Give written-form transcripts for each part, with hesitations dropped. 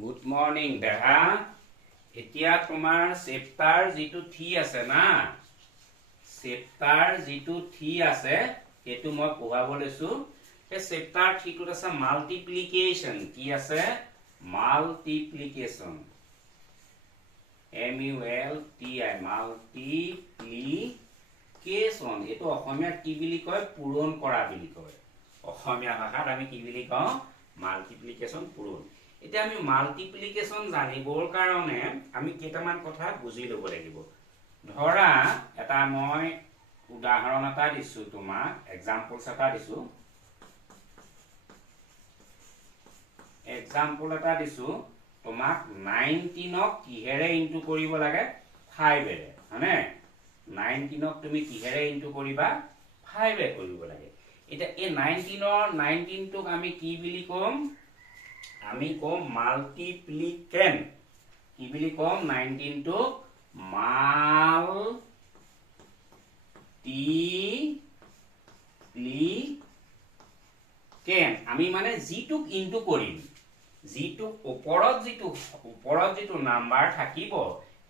good morning দেহা এতিয়া তোমাৰ চেপ্টাৰ যিটো থি আছে না চেপ্টাৰ যিটো থি আছে সেইটো মই পঢ়াব লৈছো এই চেপ্টাৰ থিটোত আছে মাল্টিপ্লিকেশন কি আছে মাল্টিপ্লিকেশন MULTI মাল্টিপ্লিকেশন এটো অসমীয়াত কি বুলি কয় পূৰণ কৰা বুলি কয় অসমীয়া ভাষাত আমি কি বুলি কওঁ মাল্টিপ্লিকেশন পূৰণ এতিয়া আমি মাল্টিপ্লিকেশন জানিবৰ কাৰণে আমি কেইটামান কথা বুজি ল'ব লাগিব ধৰা এটা মই উদাহৰণ এটা দিছো তোমাক এক্সাম্পলছ এটা দিছো তোমাক 19 ক কিহেৰে ইনটু কৰিব লাগে 5 এৰে হয়নে 19 ক তুমি কিহেৰে ইনটু কৰিবা 5 এ কৰিব লাগে এটা এই 19 টোক আমি কি বুলি কম আমি কম মাল্টিপ্লিকেন কি বুলি কম 19 টো মাল্টিপ্লিকেন আমি মানে যিটোক ইনটু কৰিম যিটো ওপৰত যিটো নাম্বাৰ থাকিব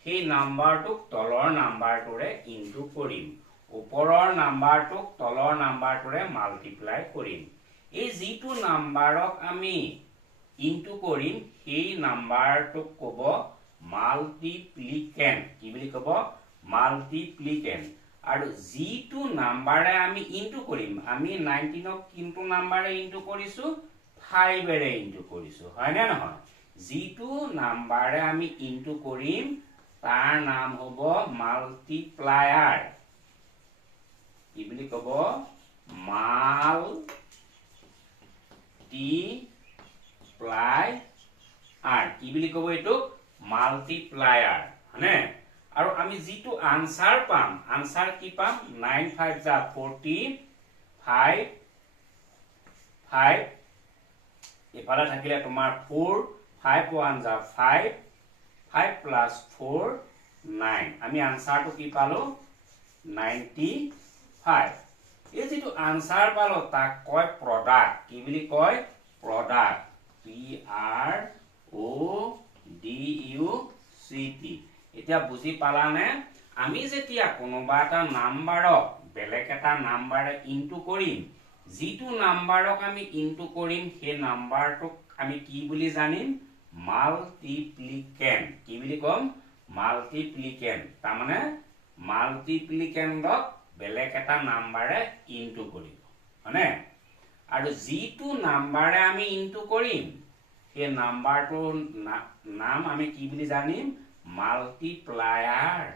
সেই নাম্বাৰটোক তলৰ নাম্বাৰটোৰে ইনটু কৰিম ওপৰৰ নাম্বাৰটোক তলৰ নাম্বাৰটোৰে মাল্টিপ্লাই কৰিম এই যিটো নাম্বাৰক আমি ইনটু কৰিম সেই নাম্বাৰটোক ক'ব মাল্টিপ্লিকেন কি বুলি ক'ব মাল্টিপ্লিকেন আৰু যিটো নাম্বাৰে আমি ইনটু কৰিম আমি 19 ক কিনটো নাম্বাৰে ইনটু কৰিছো 5 এৰে ইনটু কৰিছো হয় না নহয় যিটো নাম্বাৰে আমি ইনটু কৰিম তাৰ নাম হ'ব মাল্টিপ্লায়াৰ কি বুলি ক'ব মাল্টিপ্লায়াৰ কি বুলি ক'ব এইটো মাল্টিপ্লায়াৰ হয়নে আৰু আমি যিটো আনসাৰ পাম আনসাৰ কি পাম 9 5 যা 45 এফালে থাকিলে তোমাৰ 4 5 1 যা 5 5 plus 4 9 আমি আনসাৰটো কি পালো 95 এই যেটো আনসাৰ পালো তাক কয় প্ৰডাক্ট কি বুলি কয় প্ৰডাক্ট PRODUCT এতিয়া বুজি পালানে আমি যেতিয়া কোনোবা এটা নাম্বাৰক বেলেগ এটা নাম্বাৰে ইনটু কৰিম যিটো নাম্বাৰক আমি ইনটু কৰিম সেই নাম্বাৰটোক আমি কি বুলি জানিম মাল্টিপ্লিকেন কি বুলি কম মাল্টিপ্লিকেন তাৰ মানে মাল্টিপ্লিকেনক বেলেগ এটা নাম্বাৰে ইনটু কৰিব হয়নে আৰু যিটো নাম্বাৰে আমি ইনটু কৰিম সেই নাম্বাৰটোৰ নাম আমি কি বুলি জানিম মাল্টিপ্লায়াৰ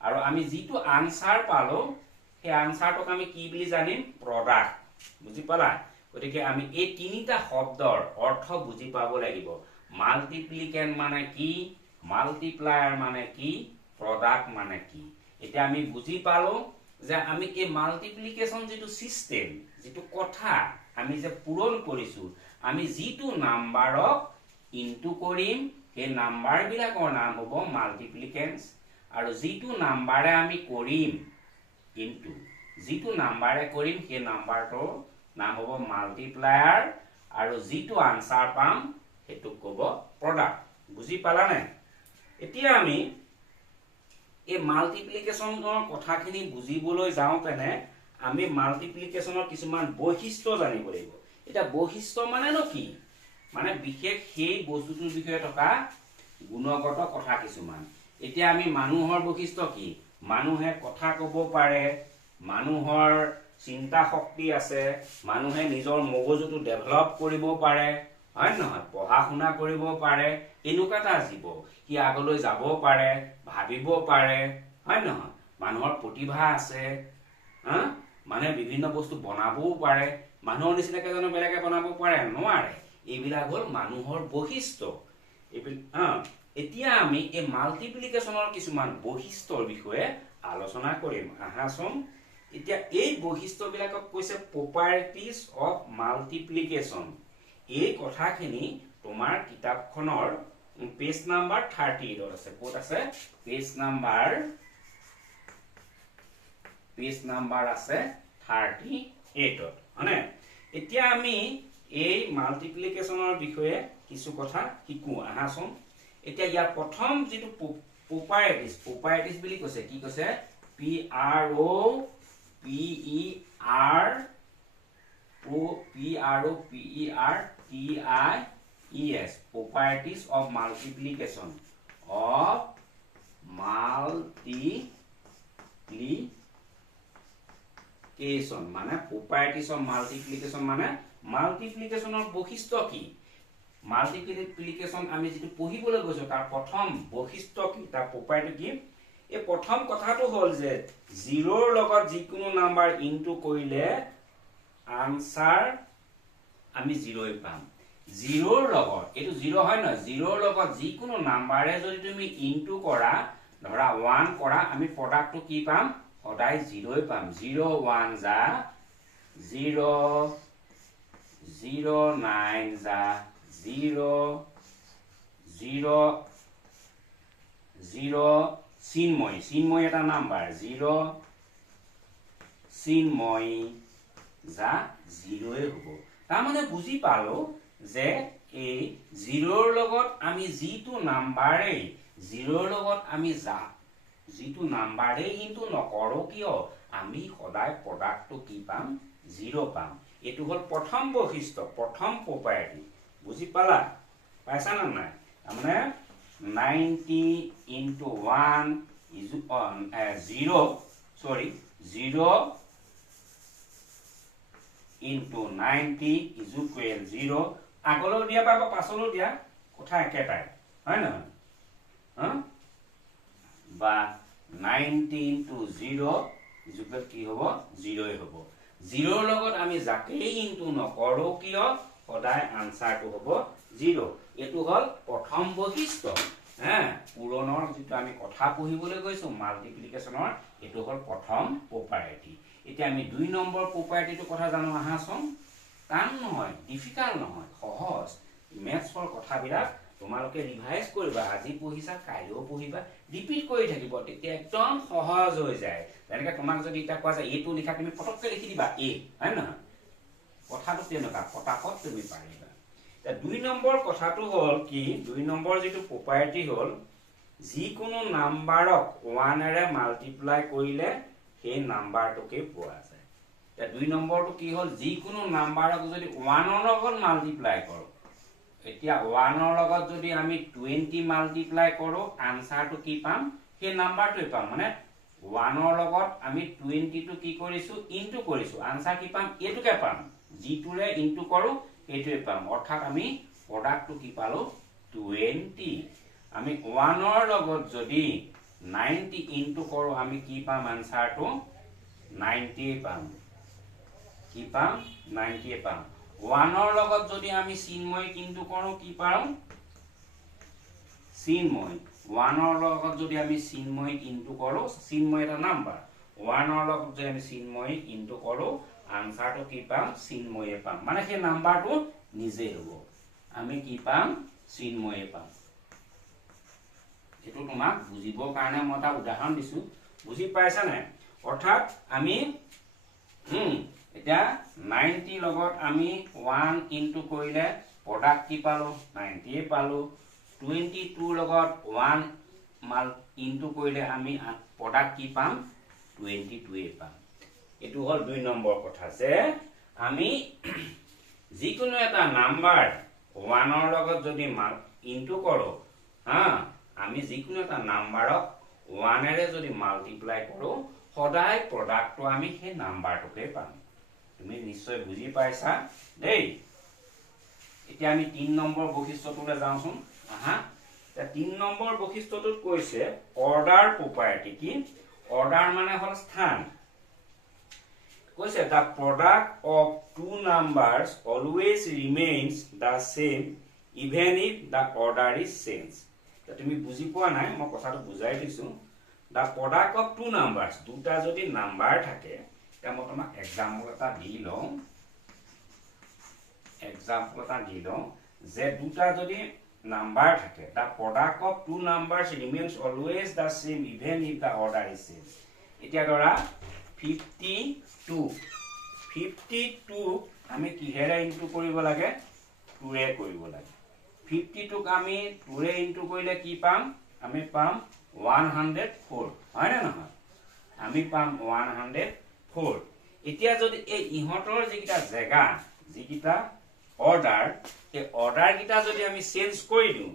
আৰু আমি যিটো আনসাৰ পালো সেই আনসাৰটোক আমি কি বুলি জানিম প্ৰডাক্ট বুজি পালা গতিকে আমি এই তিনিটা শব্দৰ অৰ্থ বুজি পাব লাগিব মাল্টিপ্লিকেন মানে কি মাল্টিপ্লায়াৰ মানে কি প্ৰডাক্ট মানে কি এতিয়া আমি বুজি পালো যে আমি এই মাল্টিপ্লিকেশন যেটো সিস্টেম যেটো কথা আমি যে পূৰণ কৰিছো আমি যিটো নাম্বাৰক ইনটু কৰিম সেই নাম্বাৰ বিলাকৰ নাম হ'ব মাল্টিপ্লিকেনছ আৰু যিটো নাম্বাৰে আমি কৰিম ইনটু যিটো নাম্বাৰে কৰিম সেই নাম্বাৰটোৰ নাম হ'ব মাল্টিপ্লায়াৰ আৰু যিটো আনসাৰ পাম হেতু ক'ব প্ৰডাক্ট বুজি পালানে এতিয়া আমি এই মাল্টিপ্লিকেশনৰ কথাখিনি বুজিবলৈ যাওঁতেনে আমি মাল্টিপ্লিকেশনৰ কিছুমান বৈশিষ্ট্য জানিব লাগিব এটা বৈশিষ্ট্য মানেনো কি মানে বিশেষ সেই বস্তুটোৰ বিষয়ে থকা গুণগত কথা কিছুমান এতিয়া আমি মানুহৰ বৈশিষ্ট্য কি মানুহে কথা ক'ব পাৰে মানুহৰ চিন্তা শক্তি আছে মানুহে নিজৰ মগজুটো ডেভেলপ কৰিব পাৰে হয় নহয় পঢ়া শুনা কৰিব পাৰে এনেকুৱা এটা জীৱ কি আগলৈ যাব পাৰে ভাবিব পাৰে হয় নহয় মানুহৰ প্ৰতিভা আছে মানে বিভিন্ন বস্তু বনাবও পাৰে মানুহৰ নিচিনাকে জানো বেলেগে বনাব পাৰে নোৱাৰে এইবিলাক হ'ল মানুহৰ বৈশিষ্ট্য এতিয়া আমি এই মাল্টিপ্লিকেশনৰ কিছুমান বৈশিষ্ট্যৰ বিষয়ে আলোচনা কৰিম আহাচোন এতিয়া এই বৈশিষ্ট্যবিলাকক কৈছে প্ৰপাৰ্টিজ অফ মাল্টিপ্লিকেশন এই কথাখিনি তোমাৰ কিতাপখনৰ পেজ নাম্বাৰ 38 আছে ক'ত আছে পেজ নাম্বাৰ আছে 38 হয়নে এতিয়া আমি এই মাল্টিপ্লিকেশ্যনৰ বিষয়ে কিছু কথা শিকো আহাচোন এতিয়া ইয়াৰ প্ৰথম যেটো প্ৰপাৰ্টিজ বুলি কৈছে কি কৈছে PROPERTIES properties of multiplication মানে properties of multiplication মানে মাল্টিপ্লিকেশ্যনৰ বৈশিষ্ট্য কি মাল্টিপ্লিকেশ্যন আমি যেটো পঢ়িবলৈ গৈছো তাৰ প্ৰথম বৈশিষ্ট্য কি তাৰ প্ৰপাৰ্টি কি এই প্ৰথম কথাটো হ'ল যে 0 ৰ লগত যিকোনো নাম্বাৰ ইনটু কৰিলে আনসাৰ আমি 0 পাম 0 ৰ লগত এটো 0 হয় না 0 ৰ লগত যিকোনো নাম্বাৰে যদি তুমি ইনটু কৰা ধৰা 1 কৰা আমি প্ৰডাক্টটো কি পাম সদায় 0 পাম 0 1 যা 0 0 9 যা 0 0 0 চিন্ময় এটা নাম্বাৰ 0 চিন্ময় যা 0 হ'ব তাৰ মানে বুজি পালো যে এই 0 ৰ লগত আমি যিটো নাম্বাৰে 0 ৰ লগত আমি যা যিটো নাম্বাৰে কিন্তু নকৰো কিয় আমি সদায় প্ৰডাক্টটো কি পাম 0 পাম এটো হল প্ৰথম বৈশিষ্ট্য প্ৰথম প্ৰপাৰ্টি বুজি পালা পাইছা না নাই মানে 90 into 1 is 0 into 90 is equal 0 আগলো দিয়া পাব পাছলো দিয়া কথা একেটাই হয় না বা 90 into 0 is equal কি হ'ব 0 হ'ব 0 ৰ লগত আমি যাকে ইনটু নকৰো কিয় সদায় আনসাৰটো হ'ব 0 এটো হল প্ৰথম বৈশিষ্ট্য পুৰণৰ যেটো আমি কথা পঢ়িবলৈ গৈছো মাল্টিপ্লিকেশ্যনৰ এটো হল প্ৰথম প্ৰপাৰ্টি এতিয়া আমি 2 নম্বৰ প্ৰপাৰ্টিটো কথা জানো আহাচোন টান নহয় ডিফিকাল্ট নহয় সহজ মেথছৰ কথাবিলাক তোমালোকে ৰিভাইজ কৰিবা আজি পঢ়িছা কাইলৈও পঢ়িবা ৰিপিট কৰি থাকিব তেতিয়া একদম সহজ হৈ যায় যেনেকৈ তোমাক যদি এটা কোৱা যায় এটো লিখা তুমি পটককৈ লিখি দিবা এ হয় না কথাটো তেনেকা পটাপট তুমি পাৰিবা তা 2 নম্বৰ কথাটো হল কি 2 নম্বৰ যেটো প্ৰপাৰ্টি হল যিকোনো নাম্বাৰক 1 এৰে মাল্টিপ্লাই কৰিলে সেই নাম্বাৰটোকে পোৱা যায় তা 2 নম্বৰটো কি হল যিকোনো নাম্বাৰক যদি 1 ৰ লগত মাল্টিপ্লাই কৰো এতিয়া 1 ৰ লগত যদি আমি 20 মাল্টিপ্লাই কৰো আনসাৰটো কি পাম সেই নাম্বাৰটোই পাম মানে 1 ৰ লগত আমি 20 টো কি কৰিছো ইনটু কৰিছো আনসাৰ কি পাম এটোকে পাম জিটোৰে ইনটু কৰো এটোৱে পাম অৰ্থাৎ আমি প্ৰডাক্টটো কি পালো 20 আমি 1 ৰ লগত যদি 90 ইনটু কৰো আমি কি পাম আনসাৰটো 90 পাম কি পাম 90 পাম 1 ৰ লগত যদি আমি চিন্ময় ইনটু কৰো কি পাম চিন্ময় 1 ৰ লগত যদি আমি চিন্ময় ইনটু কৰো চিন্ময় এটা নাম্বাৰ 1 ৰ লগত যদি আমি চিন্ময় ইনটু কৰো আনসাৰটো কি পাম চিন্ময়ে পাম মানে সেই নাম্বাৰটো নিজে হ'ব আমি কি পাম চিন্ময়ে পাম এটো তোমাক বুজিবৰ কাৰণে মই এটা উদাহৰণ দিছো বুজি পাইছা নাই অৰ্থাৎ আমি এতিয়া 90 লগত আমি 1 ইনটু কৰিলে প্ৰডাক্ট কি পালো 90 পালো 22 লগত 1 মাল ইনটু কৰিলে আমি প্ৰডাক্ট কি পাম 22 পাম এটো হল 2 নম্বৰ কথা যে আমি যিকোনো এটা নাম্বাৰ 1 ৰ লগত যদি ইনটু কৰো আমি যিকোনো এটা নাম্বাৰক 1 এৰে যদি মাল্টিপ্লাই কৰো সদায় প্ৰডাক্টটো আমি সেই নাম্বাৰটোকে পাম তুমি নিশ্চয় বুজি পাইছা দেই এতিয়া আমি 3 নম্বৰ বৈশিষ্ট্যটোলৈ যাওঁচোন আহা তা 3 নম্বৰ বৈশিষ্ট্যটোত কৈছে অৰ্ডাৰ প্ৰপাৰ্টি কি অৰ্ডাৰ মানে হল স্থান কৈছে the product of two numbers always remains the same even if the order is changed তা তুমি বুজি পোৱা নাই মই কথাটো বুজাই দিছো the product of two numbers দুটা যদি নাম্বাৰ থাকে তা মই তোমাক এক্সাম্পল এটা দি লওঁ যে দুটা যদি নাম্বাৰ থাকে the product of two numbers remains always the same even if the order is changed এতিয়া ধৰা 52 আমি কিহেৰে ইনটু কৰিব লাগে 2 ৰে কৰিব লাগে 52 ক আমি 2 ৰে ইনটু কৰিলে কি পাম আমি পাম 104 হয় না নহয় আমি পাম 104 এতিয়া যদি এই ইহতৰ যিটা জায়গা যিটা অৰ্ডাৰ এই অৰ্ডাৰ কিটা যদি আমি চেঞ্জ কৰি দিও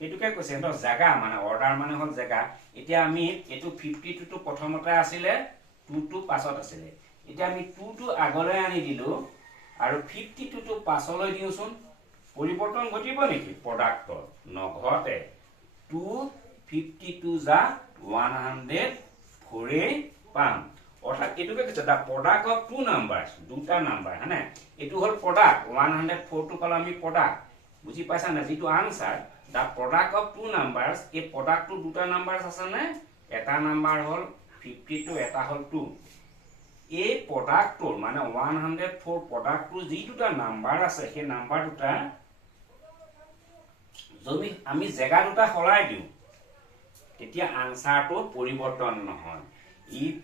এটুকে কৈছে এটো জায়গা মানে অৰ্ডাৰ মানে হল জায়গা এতিয়া আমি এটো 52 টো প্ৰথমতে আছিল 2 টো পাছত আছিল এতিয়া আমি 2 টো আগলৈ আনি দিলো আৰু 52 টো পাছলৈ দিওছুন পৰিৱৰ্তন ঘটিব নেকি প্ৰডাক্টৰ নঘটে 252 যা 104 পাম অৰ্থাৎ এটুকে কৈছে দা প্ৰডাক্ট অফ টু নাম্বাৰস দুটা নাম্বাৰ হয়নে এটু হল প্ৰডাক্ট 104 টো কল আমি প্ৰডাক্ট বুজি পাইছা না যেটো answer the product of two numbers এই প্ৰডাক্টটো দুটা নাম্বাৰস আছে না এটা নাম্বাৰ হল 52 এটা হল 2 এই প্ৰডাক্টৰ মানে 104 প্ৰডাক্টৰ যি দুটা নাম্বাৰ আছে সেই নাম্বাৰ দুটা যদি আমি জায়গা দুটা হলাই দিও তেতিয়া আনসাৰটো পৰিৱৰ্তন নহয় if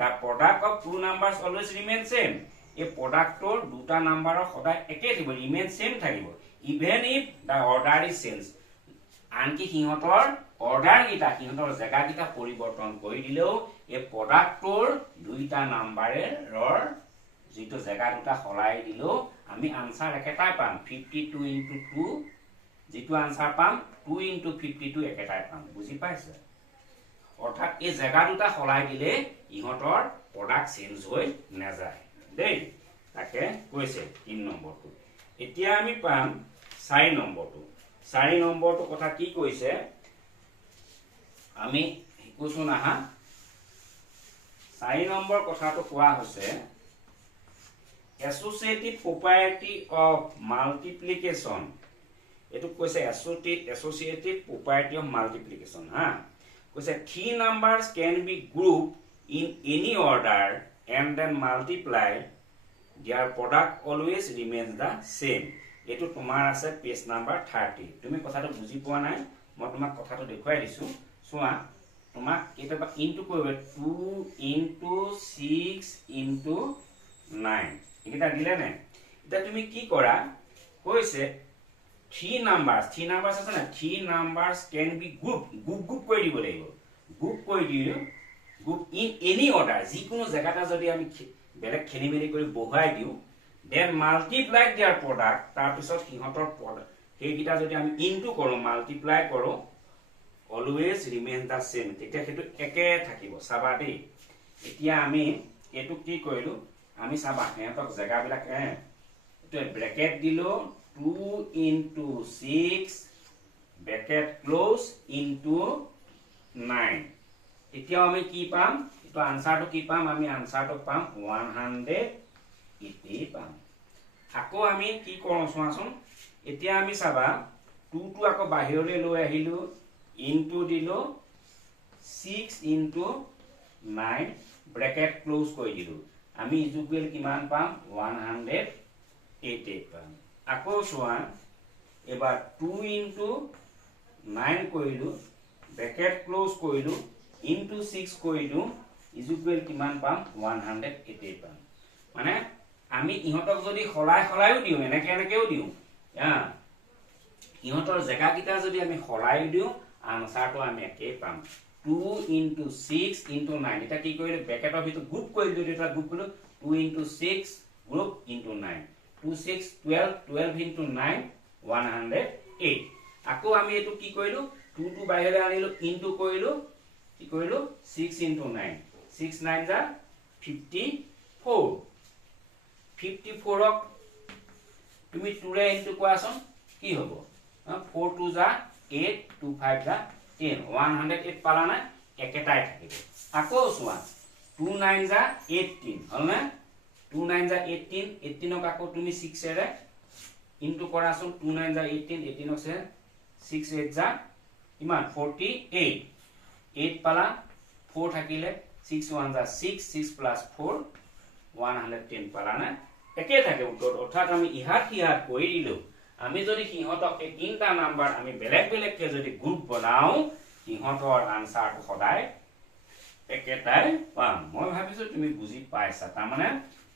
the product of two numbers always remain same এই প্ৰডাক্টৰ দুটা নাম্বাৰৰ সদায় একে থাকিব remain same থাকিব even if the order is changed আনকি হিহঁতৰ অৰ্ডাৰ কিটা হিহঁতৰ জায়গা কিটা পৰিৱৰ্তন কৰি দিলেও এই প্ৰডাক্টৰ দুইটা নাম্বাৰৰ যেটো জায়গা দুটা হলাই দিলেও আমি আনসাৰ একেটাই পাম 52 into 2 যেটো আনসাৰ পাম 2 into 52 একেটাই পাম বুজি পাইছে অৰ্থাৎ এই জায়গা দুটা হলাই দিলে ইহঁতৰ প্ৰডাক্ট চেঞ্জ হৈ নাযায় দেই তাকে কৈছে 3 নম্বৰটো এতিয়া আমি পাম 4 নম্বৰটো 4 নম্বৰটো কথা কি কৈছে আমি কৈছুন আহা 4 নম্বৰ কথাটো কোৱা হৈছে associative property of multiplication এটো কৈছে associative property of multiplication হা কৈছে 3 numbers can be grouped in any order and then multiplied their product always remains the same এটো তোমাৰ আছে পেজ নাম্বাৰ 30 তুমি কথাটো বুজি পোৱা নাই মই তোমাক কথাটো দেখুৱাই দিছো সোৱা তোমাক এটা ইনটু কৰিবে 2 into 6 into 9 এটা দিলে নে এটা তুমি কি কৰা কৈছে 3 numbers আছে না 3 numbers can be group কৰি দিব লাগিব group কৰি দিও group in any order যিকোনো জায়গাটা যদি আমি বেলেগ খেলিমেলি কৰি বহাই দিও then multiply their product তাৰ পিছত হিহঁতৰ product হেগিটা যদি আমি ইনটু কৰো মাল্টিপ্লাই কৰো always remain the same তেতিয়া হেতু একে থাকিব সাবা দেই এতিয়া আমি এটু কি কৰিলো আমি সাবা হেতক জায়গা বিলাক এটো ব্র্যাকেট দিলো 2 into 6 bracket close into 9 এতিয়া আমি কি পাম এটো আনসাৰটো কি পাম আমি আনসাৰটো পাম 180 পাম আকৌ আমি কি কৰো সোৱাচোন এতিয়া আমি সাবা 2 টো আকৌ বাহিৰলৈ লৈ আহিলো into দিলো 6 into 9 bracket close কৰি দিলো আমি ইকুৱেল কিমান পাম 180 পাম আকৌ সোৱা এবাৰ 2 into 9 কৰিলো bracket close কৰিলো into 6 কৰিলো ইকুৱেল কিমান পাম 180 পাম মানে আমি ইহঁতক যদি খলাইও দিও এনেকেও দিও ইহঁতৰ জায়গা কিটা যদি আমি খলাই দিও আনসাৰটো আমি একে পাম 2 into 6 into 9 এটা কি কৰিলে ব্ৰ্যাকেটৰ ভিতৰত গ্ৰুপ কৰিলো এটা গ্ৰুপ কৰিলো 2 into 6 গ্ৰুপ into 9 2 6 12 into 9 108 আকৌ আমি এটো কি কৰিলো 2 টো বাহিৰলৈ আনিলো ইনটু কৰিলো কি কৰিলো 6 into 9 6 9 যা 54 54 ক তুমি 2 ৰে ইনটু কোৱাছন কি হ'ব 4 2 যা 8 2 5 যা 10 108 পালা না একেটাই থাকিব আকৌ সোৱা 2 9 যা 18 হল না 2 9 যা 18 18 ক আকৌ তুমি 6 ৰে ইনটু কৰাছন 2 9 যা 18 18 ক 6 8 যা ইমান 48 8 পালা 4 থাকিলে 6 1 যা 6 6 plus 4 110 পালা না একে থাকে উত্তৰ অৰ্থাৎ আমি ইহাত হিয়াত কৰি দিলো আমি যদি হিহঁতক এই তিনটা নাম্বাৰ আমি বেলেগ যদি গ্ৰুপ বনাও হিহঁতৰ আনসাৰটো সদায় একেটাই পাম মই ভাবিছো তুমি বুজি পাইছা তাৰ মানে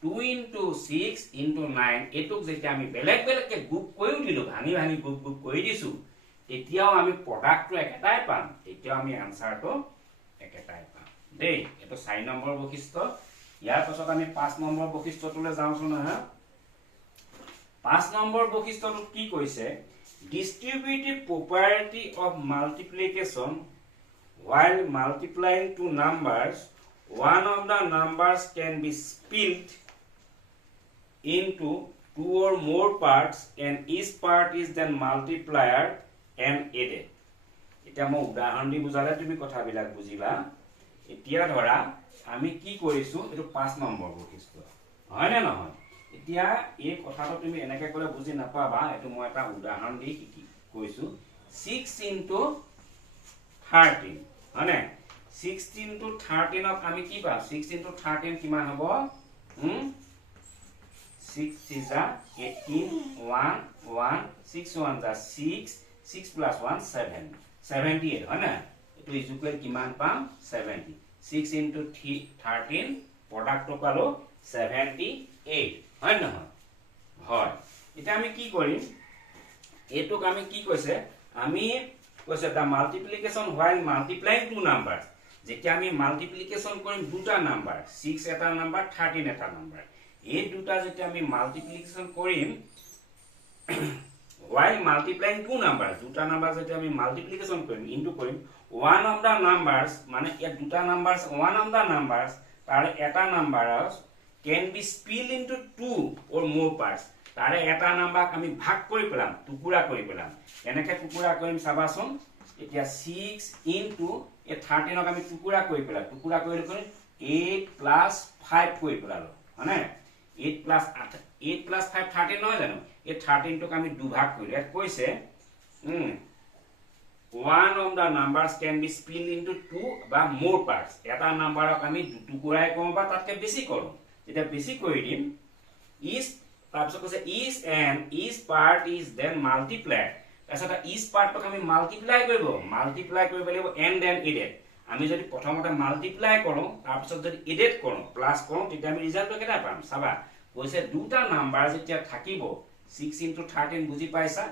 2 into 6 into 9 এটুক যেতিয়া আমি বেলেগ বেলেগকে গ্ৰুপ কৰি দিলো ভাঙি ভাঙি গ্ৰুপ কৰি দিছো তেতিয়াও আমি প্ৰডাক্টটো একেটাই পাম তেতিয়াও আমি আনসাৰটো একেটাই পাম দেই এটো 4 নম্বৰ বৈশিষ্ট্য ইয়াৰ পাছত আমি 5 নম্বৰ বৈশিষ্ট্যটোলৈ যাওঁচোন হা 5 নম্বৰ বৈশিষ্ট্যটো কি কৈছে distributive property of multiplication while multiplying two numbers one of the numbers can be split into two or more parts and each part is then multiplier and added এটা মই উদাহৰণ দি বুজালে তুমি কথাবিলাক বুজিবা এতিয়া ধৰা আমি কি কৰিছো এটো 5 নম্বৰ বৈশিষ্ট্য হয় না নহয় এতিয়া এই কথাটো তুমি এনেকৈ ক'লে বুজি নাপাবা এটো মই এটা উদাহৰণ দি কৈছো 6 into 13 মানে 6 into 13 ক আমি কি পাম 6 into 13 কিমান হ'ব 6 is a 18 1 1 6 1 is 6 6 plus 1 7 78 হয় না এটো ইকুয়াল কিমান পাম 70 6 into 13 প্ৰডাক্টটো পালো 78 হয় না হয় এটা আমি কি কৰিম এটোক আমি কি কৈছে আমি কৈছে দা multiplication while multiplying two numbers যেতিয়া আমি মাল্টিপ্লিকেশন কৰিম দুটা নাম্বাৰ 6 এটা নাম্বাৰ 13 এটা নাম্বাৰ এই দুটা যেতিয়া আমি মাল্টিপ্লিকেশন কৰিম while multiplying two numbers দুটা নাম্বাৰ যেতিয়া আমি মাল্টিপ্লিকেশন কৰিম ইনটু কৰিম one of the numbers মানে এই দুটা numbers one of the numbers তার এটা numbers can be split into two or more parts তারে এটা নাম্বার আমি ভাগ কৰি পেলাম টুকুৰা কৰি পেলাম এনেকে টুকুৰা কৰিম চাবাচোন এতিয়া 6 into এ 13 ক আমি টুকুৰা কৰি পেলাম টুকুৰা কৰি 8 plus 5 কৰি পেলালো মানে 8 plus 5 13 নহয় জানো এই 13 টোক আমি দুভাগ কৰিলে কৈছে one of the numbers can be split into two বা more parts এটা নাম্বাৰক আমি দুটুকুৰাই কৰো বা তাতকে বেছি কৰো এটা বেছি কৰি দিম is তাৰপিছত কৈছে is and each part is then multiplied তাৰপিছত each part টোক আমি মাল্টিপ্লাই কৰিব লাগিব and then added আমি যদি প্ৰথমতে মাল্টিপ্লাই কৰো তাৰপিছত যদি এডেড কৰো প্লাস কৰো তেতিয়া আমি ৰিজাল্টটো কেটা পাম চাবা কৈছে দুটা নাম্বাৰ যেতিয়া থাকিব 6 into 13 বুজি পাইছা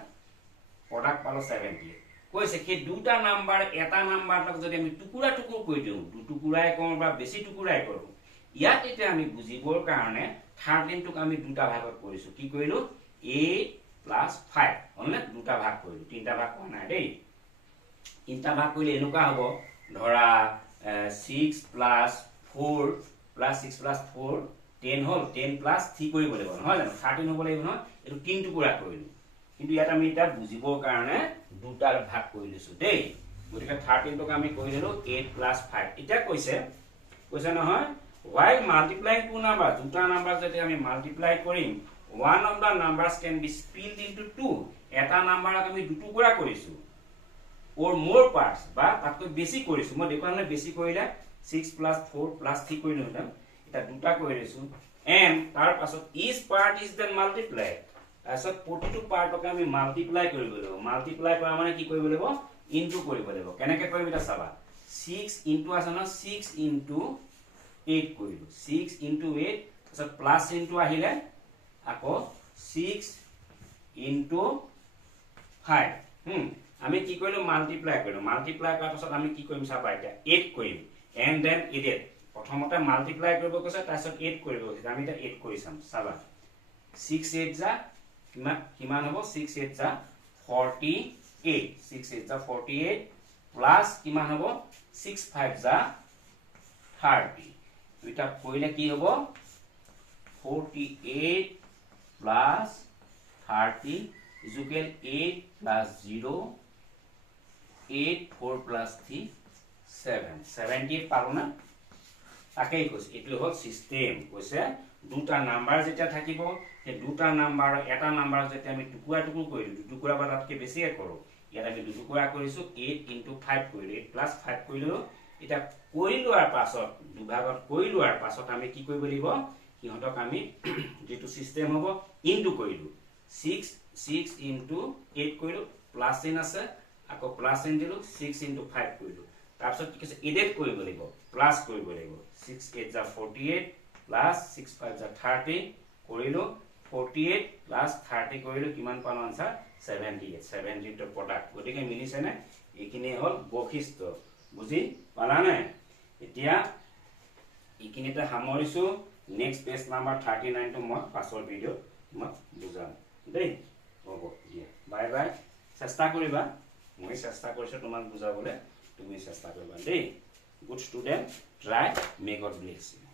প্ৰডাক্ট পালো 70 কৈছে কি দুটা নাম্বাৰ এটা নাম্বাৰক যদি আমি টুকুৰা টুকুৰ কৰি দিও দুটুকুৰাই কৰো বা বেছি টুকুৰাই কৰো ইয়াত এতিয়া আমি বুজিবৰ কাৰণে 13 টোক আমি দুটা ভাগত কৰিছো কি কৰিলো 8 plus 5 হলনে দুটা ভাগ কৰিলো তিনটা ভাগ কৰা নাই দেই তিনটা ভাগ কৰিলে এনেকুৱা হ'ব ধৰা 6 plus 4 plus 6 plus 4 10 হল 10 plus 3 কৰিব লাগিব নহয় জানো 13 হ'ব লাগিব নহয় এটো তিন টুকুৰা কৰিলো কিন্তু ইয়াত আমি এটা বুজিবৰ কাৰণে দুটাৰ ভাগ কৰি লৈছো দেই গতিকে 13 টোক আমি কৰি দিলো 8 plus 5 এটা কৈছে নহয় while multiplying two numbers দুটা নাম্বার যদি আমি মাল্টিপ্লাই কৰিম one of the numbers can be split into two এটা নাম্বাৰক আমি দুটুকুৰা কৰিছো or more parts বা তাতকৈ বেছি কৰিছো মই দেখুৱালে বেছি কৰিলে 6 plus 4 plus 3 কৰিলো এটা এটা দুটা কৰি লৈছো and তাৰ পাছত each part is then multiplied তাৰপিছত প্ৰতিটো পাৰ্টক আমি মাল্টিপ্লাই কৰিব লাগিব মাল্টিপ্লাই কৰা মানে কি কৰিব লাগিব ইনটু কৰিব লাগিব কেনেকৈ কৰিম এটা চাবা 6 ইনটু আছে না 6 ইনটু 8 কৰিলো 6 into 8 তাৰপিছত প্লাস ইনটু আহিলে আকৌ 6 into 5 আমি কি কৰিলো মাল্টিপ্লাই কৰাৰ পাছত আমি কি কৰিম চাবা এটা 8 কৰিম and then added প্ৰথমতে মাল্টিপ্লাই কৰিব কৈছে তাৰপিছত 8 কৰিব কৈছে আমি এটা 8 কৰি চাম চাবা 6 8 যা কিমান হ'ব 6 8 যা 48 6 8 যা 48 প্লাস কিমান হ'ব 6 5 যা 30 এটা কইলে কি হ'ব 48 plus 30 is equal 8 plus 0 8 4 plus 3 7 78 পালো না তাকেই কৈছে এটো হল সিস্টেম কৈছে দুটা নাম্বার যেটা থাকিব সে দুটা নাম্বার এটা নাম্বার যেটা আমি টুকুৰা টুকুৰ কৰিলো টুকুৰা বা তাতকে বেছি কৰো ইয়াত আমি টুকুৰা কৰিছো 8 into 5 কৰিলো 8 plus 5 কৰিলো এটা কৰিলোৱাৰ পাছত দুভাগত কৰিলোৱাৰ পাছত আমি কি কৰিব লাগিব কিহতক আমি যেটো সিস্টেম হ'ব ইনটু কৰিলো 6 6 into 8 কৰিলো প্লাস চিন আছে আকৌ প্লাস চিন দিলো 6 into 5 কৰিলো তাৰপিছত কি কৈছে এডেড কৰিব লাগিব প্লাস কৰিব লাগিব 6 8 যা 48 প্লাছ 6 5 30 কৰিলো 48 প্লাছ 30 কৰিলো কিমান পালো আনসাৰ 78 70 টো প্ৰডাক্ট গতিকে মিলিছে নে এইখিনি হল বৈশিষ্ট্য বুজি পালা নাই এতিয়া এইখিনিতে সামৰিছো নেক্সট পেজ নাম্বাৰ 39 টো মই পাছৰ ভিডিও মই বুজাম দেই হ'ব দিয়া বাই বাই চেষ্টা কৰিবা মই চেষ্টা কৰিছো তোমাক বুজাবলৈ তুমি চেষ্টা কৰিবা দেই good student try may God bless U